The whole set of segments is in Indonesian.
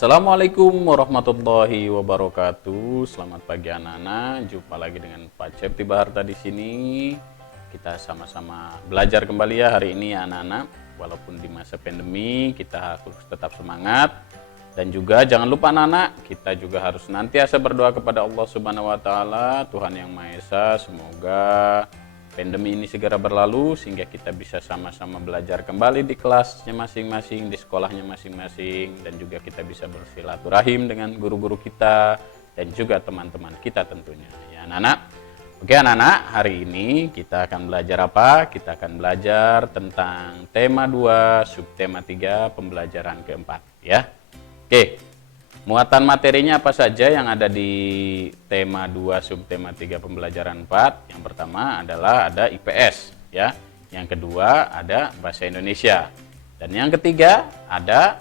Assalamualaikum warahmatullahi wabarakatuh. Selamat pagi anak-anak. Jumpa lagi dengan Pak Cepti Baharta di sini. Kita sama-sama belajar kembali ya hari ini ya anak-anak. Walaupun di masa pandemi kita harus tetap semangat. Dan juga jangan lupa anak-anak, kita juga harus senantiasa berdoa kepada Allah Subhanahu wa taala, Tuhan yang Maha Esa, semoga pandemi ini segera berlalu sehingga kita bisa sama-sama belajar kembali di kelasnya masing-masing, di sekolahnya masing-masing, dan juga kita bisa bersilaturahim dengan guru-guru kita dan juga teman-teman kita tentunya. Ya anak-anak. Oke anak-anak, hari ini kita akan belajar apa? Kita akan belajar tentang tema 2, subtema 3, pembelajaran keempat ya. Oke. Muatan materinya apa saja yang ada di tema 2 subtema 3 pembelajaran 4? Yang pertama adalah ada IPS ya. Yang kedua ada bahasa Indonesia. Dan yang ketiga ada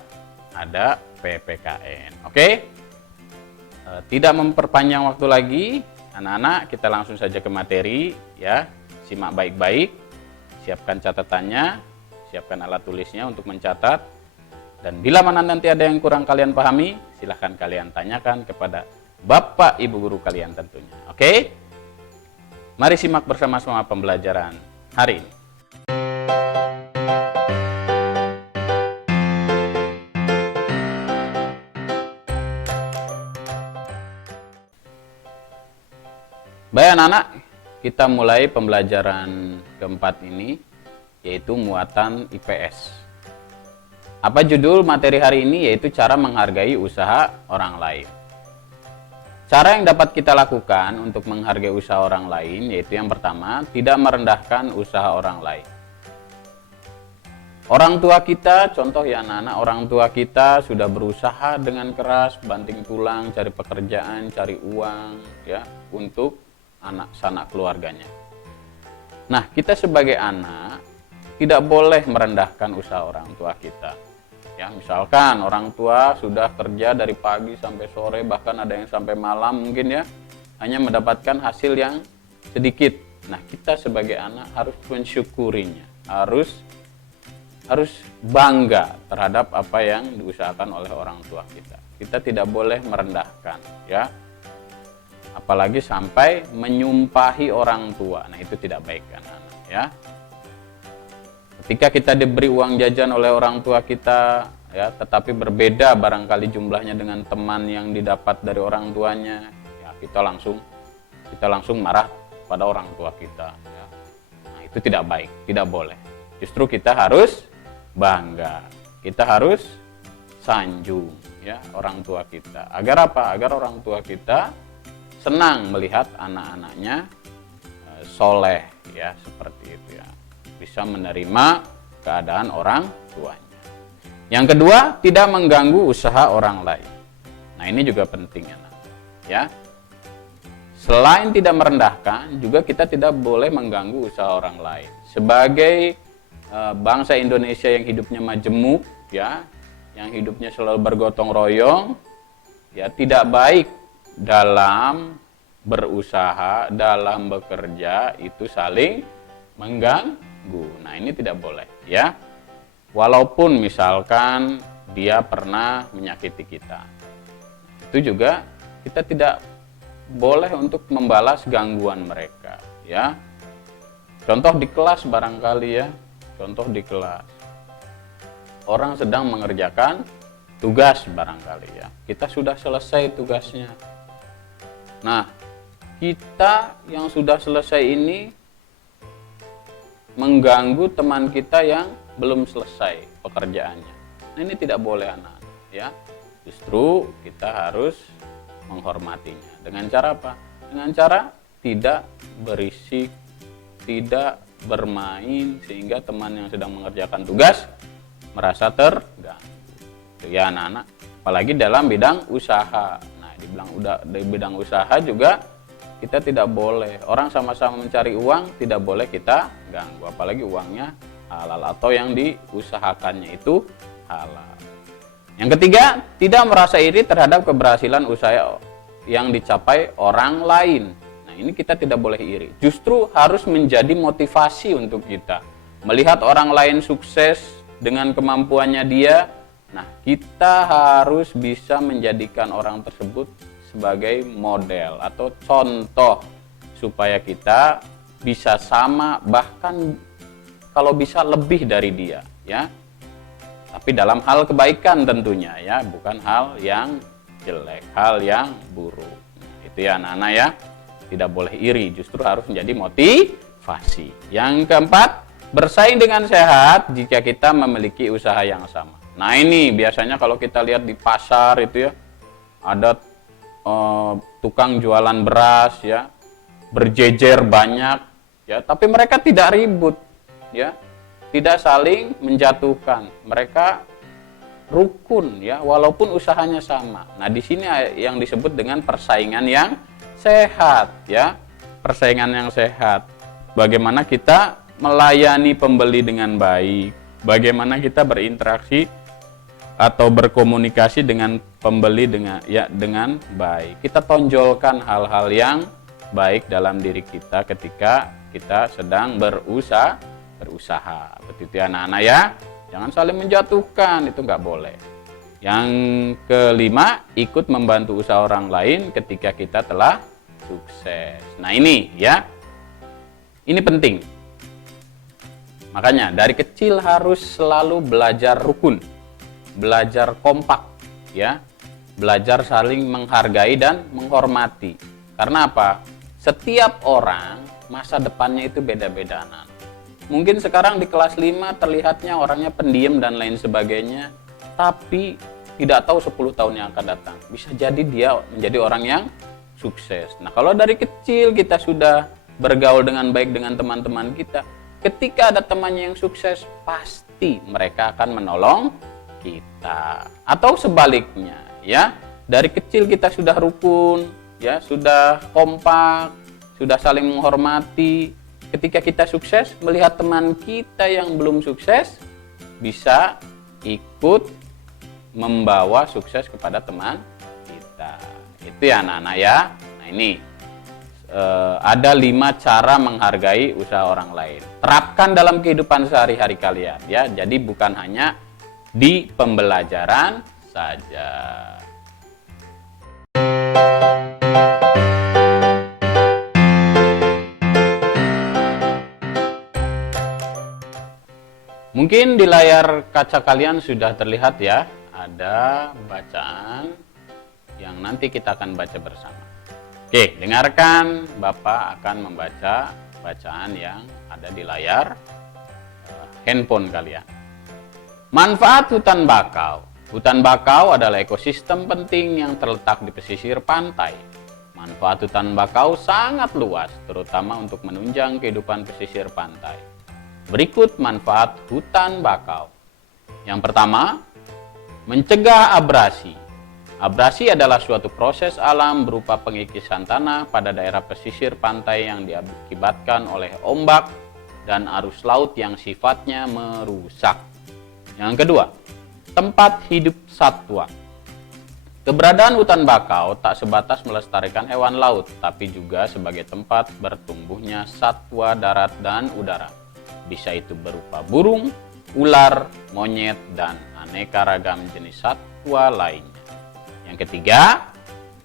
PPKN. Oke? Tidak memperpanjang waktu lagi, anak-anak, kita langsung saja ke materi ya. Simak baik-baik. Siapkan catatannya, siapkan alat tulisnya untuk mencatat. Dan bila mana nanti ada yang kurang kalian pahami, silahkan kalian tanyakan kepada Bapak Ibu Guru kalian tentunya. Oke? Mari simak bersama-sama pembelajaran hari ini. Baik anak-anak, kita mulai pembelajaran keempat ini, yaitu muatan IPS. Apa judul materi hari ini? Yaitu cara menghargai usaha orang lain. Cara yang dapat kita lakukan untuk menghargai usaha orang lain yaitu yang pertama, tidak merendahkan usaha orang lain. Orang tua kita, contoh ya anak-anak, orang tua kita sudah berusaha dengan keras, banting tulang, cari pekerjaan, cari uang ya untuk anak sanak keluarganya. Nah, kita sebagai anak tidak boleh merendahkan usaha orang tua kita. Ya, misalkan orang tua sudah kerja dari pagi sampai sore, bahkan ada yang sampai malam mungkin ya, hanya mendapatkan hasil yang sedikit. Nah, kita sebagai anak harus mensyukurinya, harus bangga terhadap apa yang diusahakan oleh orang tua kita. Kita tidak boleh merendahkan, ya. Apalagi sampai menyumpahi orang tua. Nah, itu tidak baik anak-anak, ya. Ketika kita diberi uang jajan oleh orang tua kita, ya, tetapi berbeda barangkali jumlahnya dengan teman yang didapat dari orang tuanya, ya, kita langsung marah pada orang tua kita. Ya. Nah, itu tidak baik, tidak boleh. Justru kita harus bangga, kita harus sanjung, ya, orang tua kita. Agar apa? Agar orang tua kita senang melihat anak-anaknya soleh, ya, seperti itu ya. Bisa menerima keadaan orang tuanya. Yang kedua, tidak mengganggu usaha orang lain. Nah, ini juga penting ya. Selain tidak merendahkan, juga kita tidak boleh mengganggu usaha orang lain. Sebagai bangsa Indonesia yang hidupnya majemuk, ya, yang hidupnya selalu bergotong royong, ya, tidak baik dalam berusaha, dalam bekerja itu saling mengganggu. Nah, ini tidak boleh ya. Walaupun misalkan dia pernah menyakiti kita. Itu juga kita tidak boleh untuk membalas gangguan mereka ya. Contoh di kelas barangkali ya. Contoh di kelas. Orang sedang mengerjakan tugas barangkali ya. Kita sudah selesai tugasnya. Nah, kita yang sudah selesai ini mengganggu teman kita yang belum selesai pekerjaannya. Nah, ini tidak boleh anak-anak ya. Justru kita harus menghormatinya. Dengan cara apa? Dengan cara tidak berisik, tidak bermain sehingga teman yang sedang mengerjakan tugas merasa terganggu. Ya anak-anak, apalagi dalam bidang usaha. Nah, di bidang usaha juga kita tidak boleh, orang sama-sama mencari uang, tidak boleh kita ganggu, apalagi uangnya halal atau yang diusahakannya itu halal. Yang ketiga, tidak merasa iri terhadap keberhasilan usaha yang dicapai orang lain. Nah, ini kita tidak boleh iri, justru harus menjadi motivasi untuk kita. Melihat orang lain sukses dengan kemampuannya dia, Nah, kita harus bisa menjadikan orang tersebut sebagai model atau contoh supaya kita bisa sama, bahkan kalau bisa lebih dari dia, ya. Tapi dalam hal kebaikan tentunya, ya, bukan hal yang jelek, hal yang buruk. Itu ya anak-anak ya. Tidak boleh iri, justru harus menjadi motivasi. Yang keempat, bersaing dengan sehat jika kita memiliki usaha yang sama. Nah, ini biasanya kalau kita lihat di pasar itu ya, ada tukang jualan beras ya, berjejer banyak ya, tapi mereka tidak ribut ya, tidak saling menjatuhkan. Mereka rukun ya, walaupun usahanya sama. Nah, di sini yang disebut dengan persaingan yang sehat ya, persaingan yang sehat. Bagaimana kita melayani pembeli dengan baik, bagaimana kita berinteraksi atau berkomunikasi dengan pembeli dengan baik. Kita tonjolkan hal-hal yang baik dalam diri kita ketika kita sedang berusaha. Begitu ya anak-anak ya. Jangan saling menjatuhkan, itu nggak boleh. Yang kelima, ikut membantu usaha orang lain ketika kita telah sukses. Nah, ini ya. Ini penting. Makanya dari kecil harus selalu belajar rukun, belajar kompak ya, belajar saling menghargai dan menghormati. Karena apa? Setiap orang masa depannya itu beda-beda. Mungkin sekarang di kelas 5 terlihatnya orangnya pendiam dan lain sebagainya, tapi tidak tahu 10 tahun yang akan datang bisa jadi dia menjadi orang yang sukses. Nah, kalau dari kecil kita sudah bergaul dengan baik dengan teman-teman kita, ketika ada temannya yang sukses, pasti mereka akan menolong kita. Atau sebaliknya, ya. Dari kecil kita sudah rukun, ya, sudah kompak, sudah saling menghormati. Ketika kita sukses, melihat teman kita yang belum sukses bisa ikut membawa sukses kepada teman kita. Itu ya anak-anak ya. Nah, ini ada 5 cara menghargai usaha orang lain. Terapkan dalam kehidupan sehari-hari kalian ya. Jadi bukan hanya di pembelajaran saja. Mungkin di layar kaca kalian sudah terlihat ya, ada bacaan yang nanti kita akan baca bersama. Oke, dengarkan, Bapak akan membaca bacaan yang ada di layar handphone kalian. Manfaat hutan bakau. Hutan bakau adalah ekosistem penting yang terletak di pesisir pantai. Manfaat hutan bakau sangat luas, terutama untuk menunjang kehidupan pesisir pantai. Berikut manfaat hutan bakau. Yang pertama, mencegah abrasi. Abrasi adalah suatu proses alam berupa pengikisan tanah pada daerah pesisir pantai yang diakibatkan oleh ombak dan arus laut yang sifatnya merusak. Yang kedua, tempat hidup satwa. Keberadaan hutan bakau tak sebatas melestarikan hewan laut, tapi juga sebagai tempat bertumbuhnya satwa darat dan udara. Bisa itu berupa burung, ular, monyet, dan aneka ragam jenis satwa lainnya. Yang ketiga,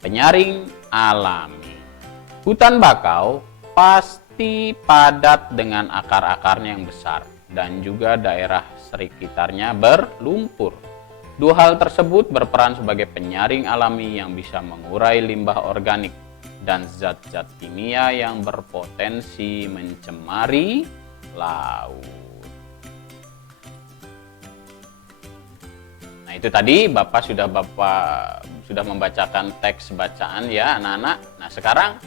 penyaring alami. Hutan bakau pasti padat dengan akar-akarnya yang besar dan juga daerah sekitarnya berlumpur. Dua hal tersebut berperan sebagai penyaring alami yang bisa mengurai limbah organik dan zat-zat kimia yang berpotensi mencemari laut. Nah, itu tadi Bapak sudah membacakan teks bacaan ya anak-anak. Nah, sekarang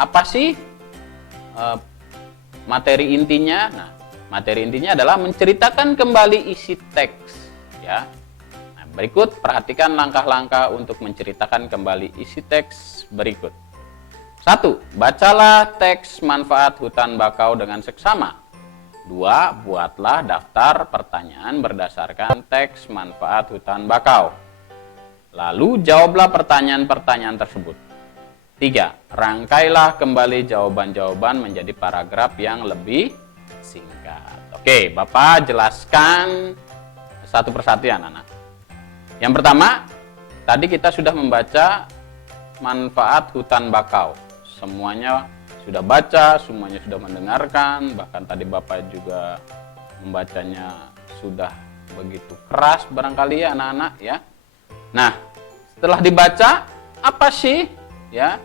apa sih materi intinya? Nah, materi intinya adalah menceritakan kembali isi teks ya. Nah, berikut perhatikan langkah-langkah untuk menceritakan kembali isi teks berikut. 1. Bacalah teks manfaat hutan bakau dengan seksama. 2. Buatlah daftar pertanyaan berdasarkan teks manfaat hutan bakau. Lalu jawablah pertanyaan-pertanyaan tersebut. 3. Rangkailah kembali jawaban-jawaban menjadi paragraf yang lebih singkat. Oke, Bapak jelaskan satu persatu ya anak-anak. Yang pertama, tadi kita sudah membaca manfaat hutan bakau. Semuanya sudah baca, semuanya sudah mendengarkan, bahkan tadi Bapak juga membacanya sudah begitu keras barangkali ya anak-anak ya. Nah, setelah dibaca, apa sih ya?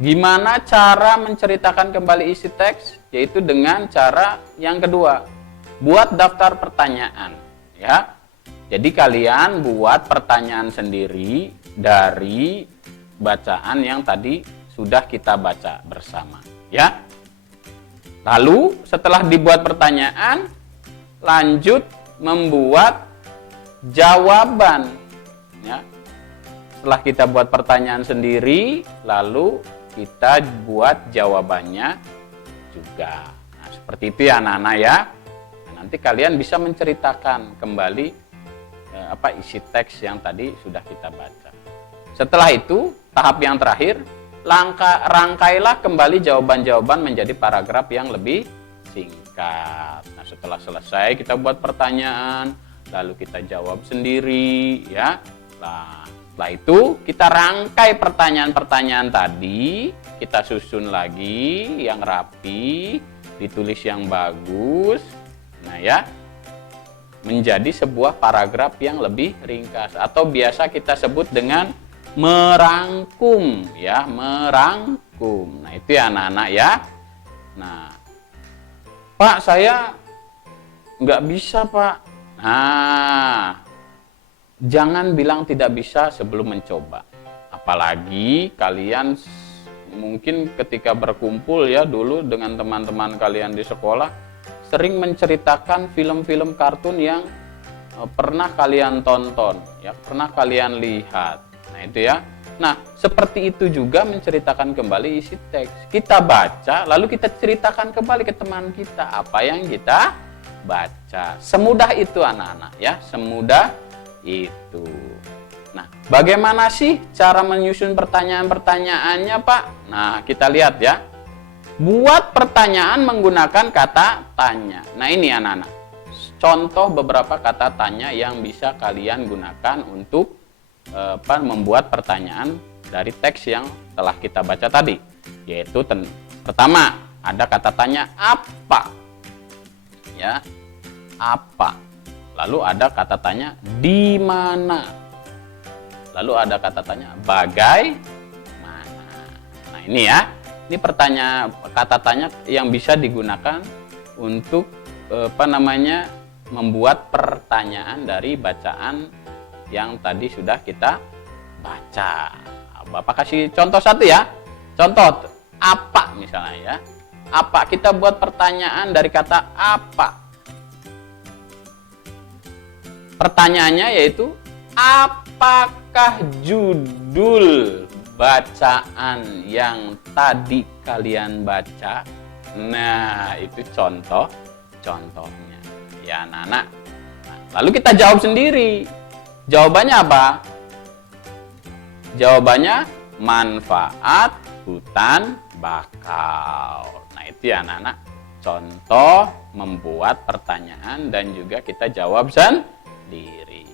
Gimana cara menceritakan kembali isi teks? Yaitu dengan cara yang kedua, buat daftar pertanyaan ya. Jadi kalian buat pertanyaan sendiri dari bacaan yang tadi sudah kita baca bersama ya. Lalu setelah dibuat pertanyaan, lanjut membuat jawaban ya. Setelah kita buat pertanyaan sendiri, lalu kita buat jawabannya juga. Nah, seperti itu ya anak-anak ya. Nah, nanti kalian bisa menceritakan kembali isi teks yang tadi sudah kita baca. Setelah itu, tahap yang terakhir, rangkailah kembali jawaban-jawaban menjadi paragraf yang lebih singkat. Nah, setelah selesai kita buat pertanyaan, lalu kita jawab sendiri ya. Nah, setelah itu kita rangkai pertanyaan-pertanyaan tadi, kita susun lagi yang rapi, ditulis yang bagus. Nah ya, menjadi sebuah paragraf yang lebih ringkas atau biasa kita sebut dengan merangkum ya, merangkum. Nah, itu ya anak-anak ya. Nah, Pak, saya nggak bisa, Pak. Nah, jangan bilang tidak bisa sebelum mencoba. Apalagi kalian mungkin ketika berkumpul ya dulu dengan teman-teman kalian di sekolah sering menceritakan film-film kartun yang pernah kalian tonton, ya pernah kalian lihat. Nah itu ya. Nah seperti itu juga menceritakan kembali isi teks. Kita baca, lalu kita ceritakan kembali ke teman kita apa yang kita baca. Semudah itu anak-anak ya, semudah itu. Nah bagaimana sih cara menyusun pertanyaan-pertanyaannya Pak? Nah kita lihat ya. Buat pertanyaan menggunakan kata tanya. Nah ini anak-anak, contoh beberapa kata tanya yang bisa kalian gunakan untuk membuat pertanyaan dari teks yang telah kita baca tadi. Yaitu pertama ada kata tanya apa, ya apa. Lalu ada kata tanya di mana. Lalu ada kata tanya bagaimana. Nah ini ya. Ini kata tanya yang bisa digunakan untuk membuat pertanyaan dari bacaan yang tadi sudah kita baca. Bapak kasih contoh satu ya. Contoh apa misalnya ya. Apa, kita buat pertanyaan dari kata apa. Pertanyaannya yaitu apakah judul bacaan yang tadi kalian baca? Nah, itu contohnya. Ya, anak-anak. Nah, lalu kita jawab sendiri. Jawabannya apa? Jawabannya manfaat hutan bakau. Nah, itu ya anak-anak. Contoh membuat pertanyaan dan juga kita jawab sendiri.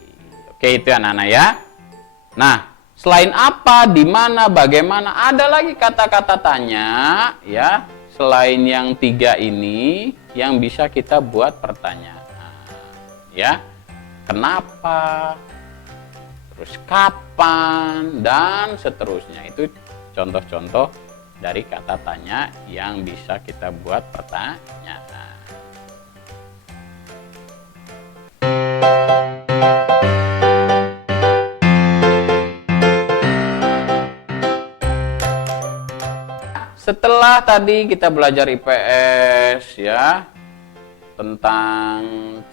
Oke, itu anak-anak ya. Nah, selain apa, di mana, bagaimana, ada lagi kata-kata tanya ya, selain yang 3 ini yang bisa kita buat pertanyaan. Ya. Kenapa? Terus kapan dan seterusnya. Itu contoh-contoh dari kata tanya yang bisa kita buat pertanyaan. Setelah tadi kita belajar IPS ya, tentang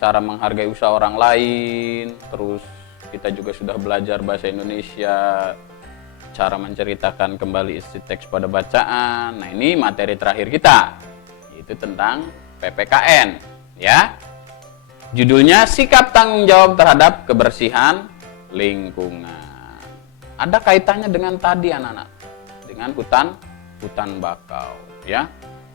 cara menghargai usaha orang lain, terus kita juga sudah belajar bahasa Indonesia, cara menceritakan kembali isi teks pada bacaan. Nah, ini materi terakhir kita, yaitu tentang PPKN ya. Judulnya sikap tanggung jawab terhadap kebersihan lingkungan. Ada kaitannya dengan tadi anak-anak, dengan hutan bakau ya.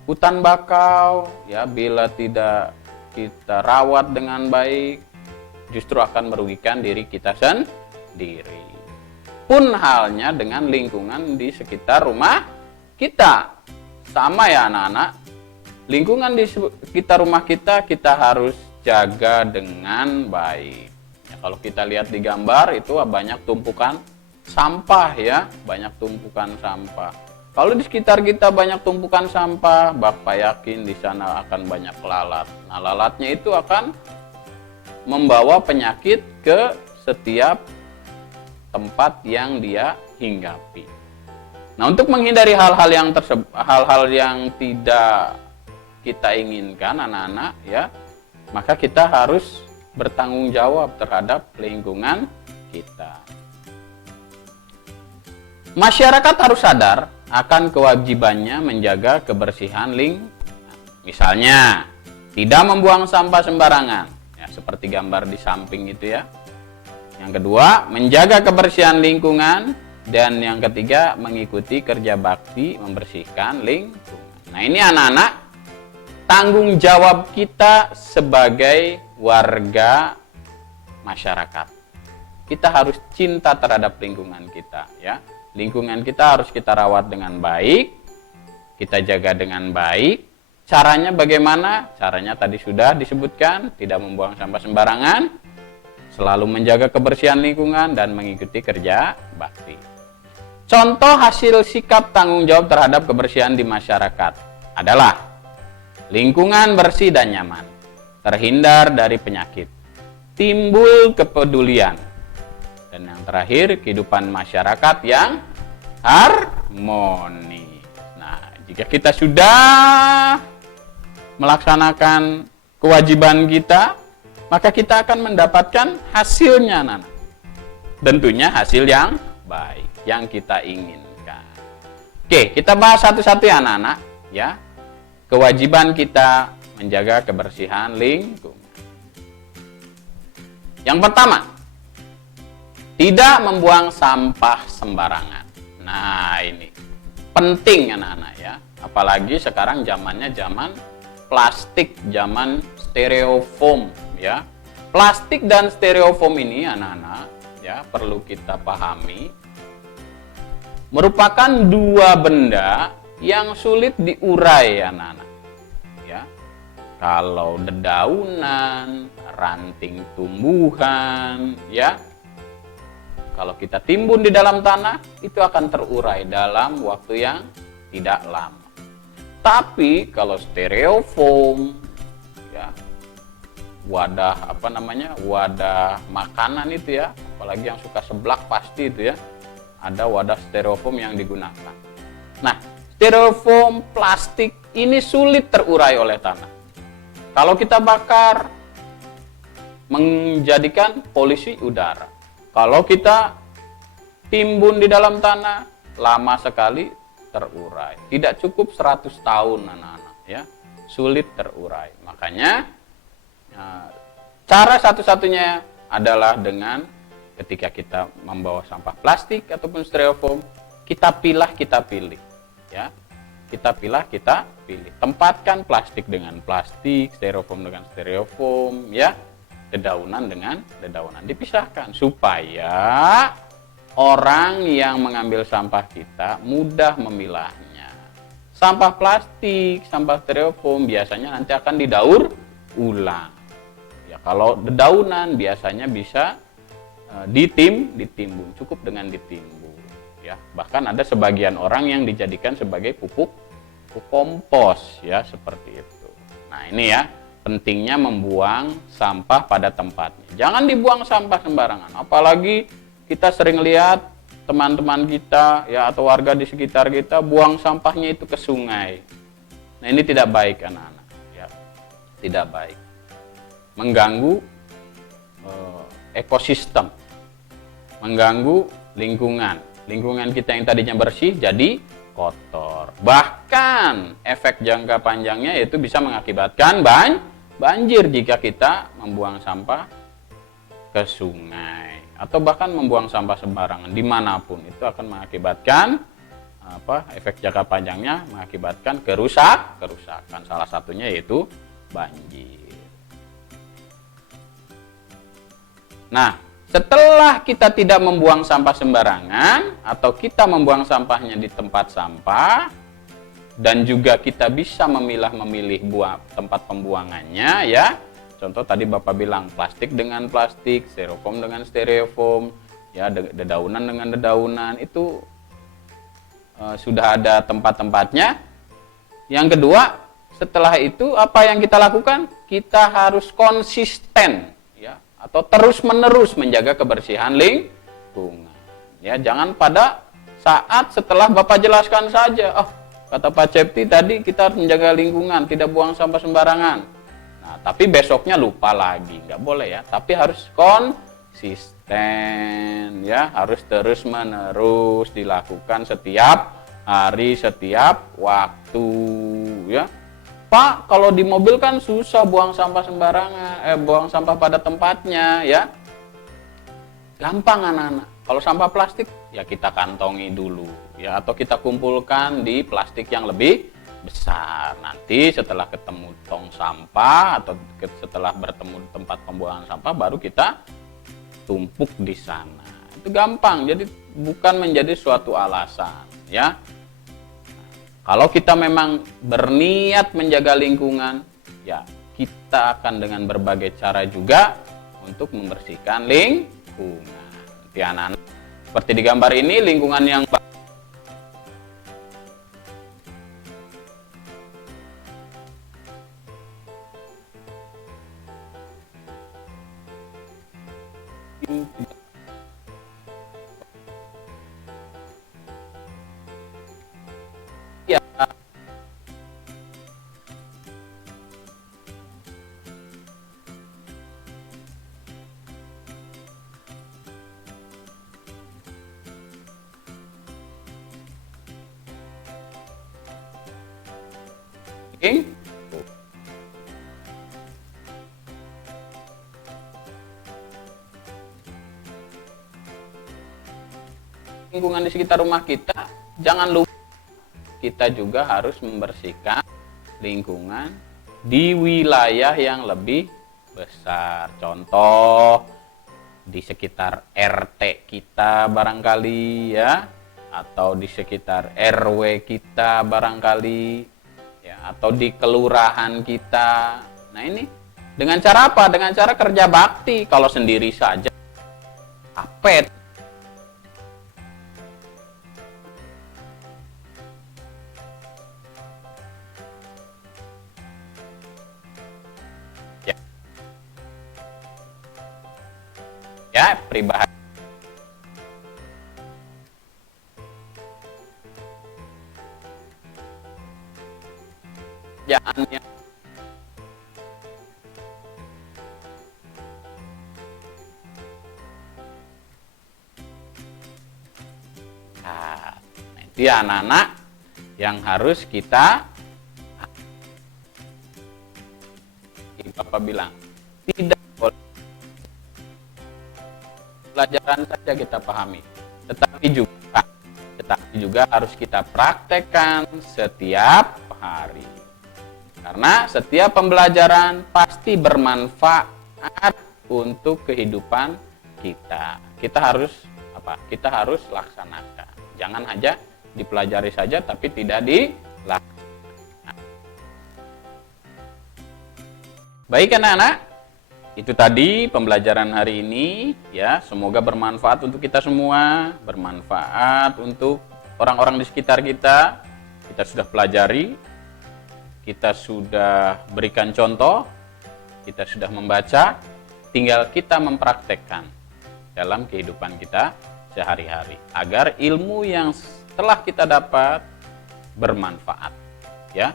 Hutan bakau ya, bila tidak kita rawat dengan baik justru akan merugikan diri kita diri. Pun halnya dengan lingkungan di sekitar rumah kita. Sama ya anak-anak, lingkungan di sekitar rumah kita harus jaga dengan baik. Ya, kalau kita lihat di gambar itu banyak tumpukan sampah ya, banyak tumpukan sampah. Kalau di sekitar kita banyak tumpukan sampah, Bapak yakin di sana akan banyak lalat. Nah, lalatnya itu akan membawa penyakit ke setiap tempat yang dia hinggapi. Nah, untuk menghindari hal-hal yang tidak kita inginkan anak-anak ya, maka kita harus bertanggung jawab terhadap lingkungan kita. Masyarakat harus sadar akan kewajibannya menjaga kebersihan lingkungan. Misalnya, tidak membuang sampah sembarangan, ya, seperti gambar di samping itu ya. Yang kedua, menjaga kebersihan lingkungan. Dan yang ketiga, mengikuti kerja bakti membersihkan lingkungan. Nah, ini anak-anak, tanggung jawab kita sebagai warga masyarakat. Kita harus cinta terhadap lingkungan kita ya. Lingkungan kita harus kita rawat dengan baik, kita jaga dengan baik. Caranya bagaimana? Caranya tadi sudah disebutkan, tidak membuang sampah sembarangan, selalu menjaga kebersihan lingkungan, dan mengikuti kerja bakti. Contoh hasil sikap tanggung jawab terhadap kebersihan di masyarakat adalah lingkungan bersih dan nyaman, terhindar dari penyakit, timbul kepedulian, dan yang terakhir, kehidupan masyarakat yang harmonis. Nah, jika kita sudah melaksanakan kewajiban kita, maka kita akan mendapatkan hasilnya, anak-anak. Tentunya hasil yang baik, yang kita inginkan. Oke, kita bahas satu-satu ya, anak-anak. Ya, kewajiban kita menjaga kebersihan lingkungan. Yang pertama, tidak membuang sampah sembarangan. Nah, ini penting anak-anak ya. Apalagi sekarang zamannya zaman plastik, zaman styrofoam ya. Plastik dan styrofoam ini anak-anak ya, perlu kita pahami, merupakan dua benda yang sulit diurai anak-anak ya. Kalau dedaunan, ranting tumbuhan ya, kalau kita timbun di dalam tanah, itu akan terurai dalam waktu yang tidak lama. Tapi kalau styrofoam ya, wadah makanan itu ya, apalagi yang suka seblak pasti itu ya, ada wadah styrofoam yang digunakan. Nah, styrofoam plastik ini sulit terurai oleh tanah. Kalau kita bakar, menjadikan polusi udara. Kalau kita timbun di dalam tanah, lama sekali terurai. Tidak cukup 100 tahun anak-anak ya, sulit terurai. Makanya cara satu-satunya adalah dengan ketika kita membawa sampah plastik ataupun styrofoam, kita pilih ya. Kita pilih. Tempatkan plastik dengan plastik, styrofoam dengan styrofoam ya. Dedaunan dengan dedaunan, dipisahkan supaya orang yang mengambil sampah kita mudah memilahnya. Sampah plastik, sampah styrofoam biasanya nanti akan didaur ulang. Ya, kalau dedaunan biasanya bisa ditimbun, cukup dengan ditimbun. Ya, bahkan ada sebagian orang yang dijadikan sebagai pupuk kompos ya, seperti itu. Nah, ini ya, pentingnya membuang sampah pada tempatnya. Jangan dibuang sampah sembarangan. Apalagi kita sering lihat teman-teman kita ya, atau warga di sekitar kita buang sampahnya itu ke sungai. Nah, ini tidak baik anak-anak ya. Tidak baik. Mengganggu ekosistem. Mengganggu lingkungan. Lingkungan kita yang tadinya bersih jadi kotor. Bahkan efek jangka panjangnya itu bisa mengakibatkan banjir jika kita membuang sampah ke sungai atau bahkan membuang sampah sembarangan dimanapun. Itu akan mengakibatkan efek jangka panjangnya mengakibatkan kerusakan. Salah satunya yaitu banjir. Nah, Setelah kita tidak membuang sampah sembarangan atau kita membuang sampahnya di tempat sampah, dan juga kita bisa memilah-memilih tempat pembuangannya ya. Contoh tadi Bapak bilang plastik dengan plastik, styrofoam dengan styrofoam, ya dedaunan dengan dedaunan, itu sudah ada tempat-tempatnya. Yang kedua, setelah itu apa yang kita lakukan? Kita harus konsisten ya, atau terus-menerus menjaga kebersihan lingkungan. Ya, jangan pada saat setelah Bapak jelaskan saja, oh kata Pak Cepti tadi kita harus menjaga lingkungan, tidak buang sampah sembarangan. Nah, tapi besoknya lupa lagi, nggak boleh ya. Tapi harus konsisten, ya, harus terus-menerus dilakukan setiap hari, setiap waktu, ya. Pak, kalau di mobil kan susah buang sampah sembarangan, buang sampah pada tempatnya, ya. Gampang anak-anak. Kalau sampah plastik, ya kita kantongi dulu, ya, atau kita kumpulkan di plastik yang lebih besar. Nanti setelah ketemu tong sampah atau setelah bertemu tempat pembuangan sampah, baru kita tumpuk di sana. Itu gampang, jadi bukan menjadi suatu alasan, ya. Kalau kita memang berniat menjaga lingkungan, ya kita akan dengan berbagai cara juga untuk membersihkan lingkungan. Nanti anak-anak seperti di gambar ini, lingkungan yang ya, lingkungan di sekitar rumah kita, jangan lupa kita juga harus membersihkan lingkungan di wilayah yang lebih besar. Contoh di sekitar RT kita barangkali, ya, atau di sekitar RW kita barangkali, ya, atau di kelurahan kita. Nah, ini dengan cara apa? Dengan cara kerja bakti. Kalau sendiri saja apet. Ya, pribadi. Kerjaannya. Nah, itu ya anak-anak yang harus kita, Bapak bilang, tidak boleh pelajaran saja kita pahami, tetapi juga harus kita praktekkan setiap hari. Karena setiap pembelajaran pasti bermanfaat untuk kehidupan kita. Kita harus apa? Kita harus laksanakan. Jangan hanya dipelajari saja tapi tidak dilaksanakan. Baik anak-anak, itu tadi pembelajaran hari ini, ya. Semoga bermanfaat untuk kita semua, bermanfaat untuk orang-orang di sekitar kita. Kita sudah pelajari, kita sudah berikan contoh, kita sudah membaca, tinggal kita mempraktekkan dalam kehidupan kita sehari-hari agar ilmu yang telah kita dapat bermanfaat, ya,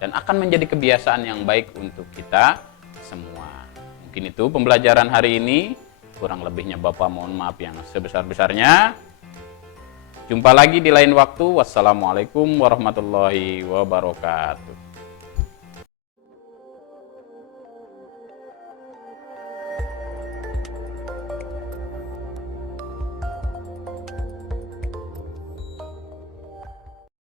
dan akan menjadi kebiasaan yang baik untuk kita semua. Mungkin itu pembelajaran hari ini, kurang lebihnya Bapak mohon maaf yang sebesar-besarnya. Jumpa lagi di lain waktu. Wassalamualaikum warahmatullahi wabarakatuh.